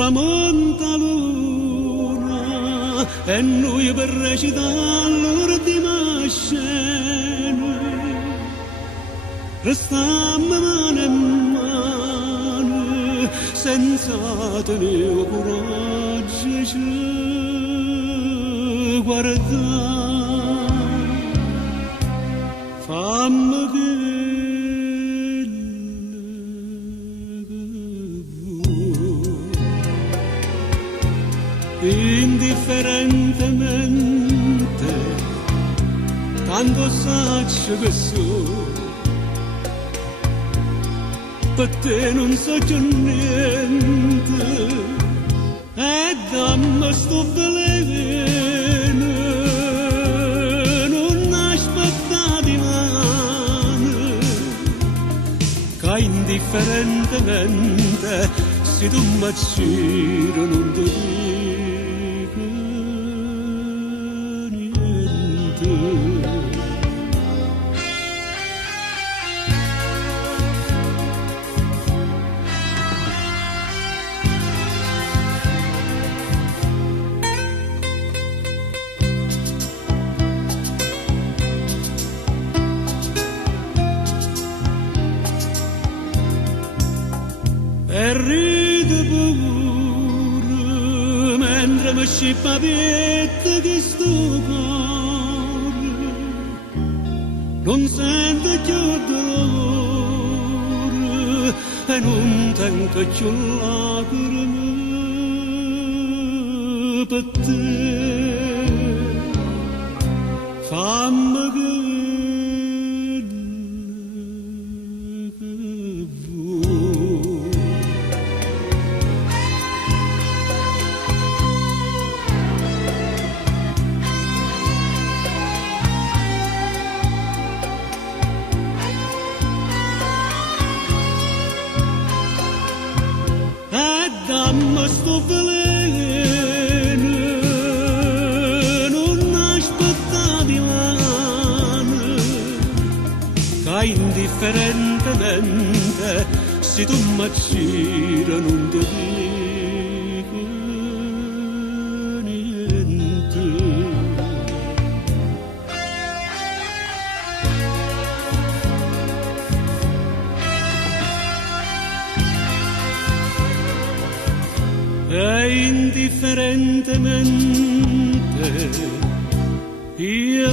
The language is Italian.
tramonta luna e noi per recitare l'ultima scena restammo mano in mano senza tenere coraggio ci guardare fammi indifferentemente tanto saccio che so per te non so già niente e dammi sto veleno non aspetta di mano che indifferentemente se tu mi giro non ti dico e ride pure mentre mi scippa pietta che sto cuore non sento più dolore e non tengo più lacrime per te fammi che dammi sto veleno non aspetta di mano che indifferentemente se tu mi giro non ti dico niente e indifferentemente io